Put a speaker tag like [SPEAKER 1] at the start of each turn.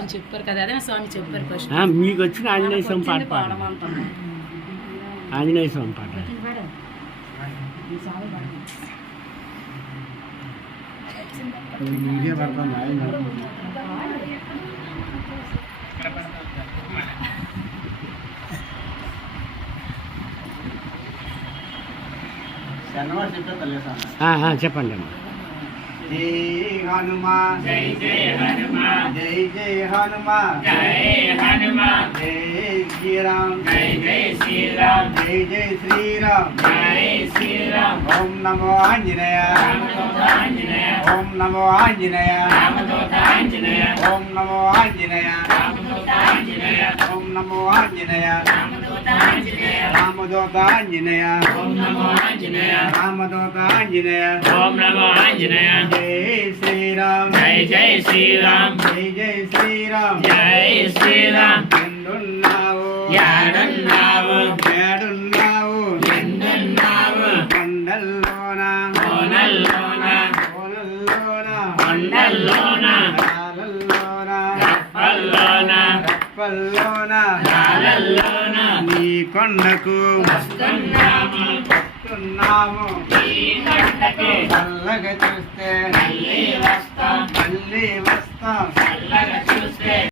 [SPEAKER 1] చెప్పారు కదా, అదే స్వామి చెప్పారు ఫస్ట్.
[SPEAKER 2] మీకు వచ్చిన ఆంజనేయ స్వామి పాట పాడండి. ఆంజనేయ స్వామి పాట మీరే పడతాను ఆయన చెప్పండి అమ్మా.
[SPEAKER 3] జై హనుమాన్
[SPEAKER 4] జై జై హనుమాన్
[SPEAKER 3] జై జై హనుమాన్
[SPEAKER 4] జై హనుమాన్
[SPEAKER 3] జై శ్రీరామ్
[SPEAKER 4] జై జై శ్రీరామ్
[SPEAKER 3] జై జై శ్రీరామ్
[SPEAKER 4] జై శ్రీరామ్
[SPEAKER 3] ఓం నమో ఆంజనేయ
[SPEAKER 4] రామదూత ఆంజనేయ
[SPEAKER 3] ఓం నమో ఆంజనేయ
[SPEAKER 4] రామదూత ఆంజనేయ
[SPEAKER 3] ఓం నమో ఆంజనేయ
[SPEAKER 4] రామదూత ఆంజనేయ
[SPEAKER 3] ఓం నమో ఆంజనేయ
[SPEAKER 4] రామదూత ఆంజనేయ
[SPEAKER 3] రామదూత ఆంజనేయ
[SPEAKER 4] ఓం నమో ఆంజనేయ
[SPEAKER 3] రామదూత ఆంజనేయ
[SPEAKER 4] ఓం నమో ఆంజనేయ
[SPEAKER 3] జై శ్రీరామ్
[SPEAKER 4] జై జై శ్రీరామ్
[SPEAKER 3] జై జై శ్రీరామ్
[SPEAKER 4] జై శ్రీరామ్
[SPEAKER 3] ఎందున్నావు
[SPEAKER 4] యాడున్నావు
[SPEAKER 3] ఏడున్నావు
[SPEAKER 4] ఎందున్నావు
[SPEAKER 3] కొండల్లోన
[SPEAKER 4] కోనల్లోన
[SPEAKER 3] కోనల్లోన
[SPEAKER 4] కొండల్లోన
[SPEAKER 3] రాళ్ళల్లోన
[SPEAKER 4] కప్పల్లోన
[SPEAKER 3] కప్పల్లోన
[SPEAKER 4] రాళ్ళల్లోన
[SPEAKER 3] నీ కొండకు
[SPEAKER 4] వస్తున్నాము
[SPEAKER 3] వస్తున్నాము
[SPEAKER 4] ఈ కొండకు
[SPEAKER 3] చల్లగా చూస్తే
[SPEAKER 4] మళ్ళీ వస్తాం
[SPEAKER 3] మళ్ళీ వస్తాం
[SPEAKER 4] చల్లగా చూస్తే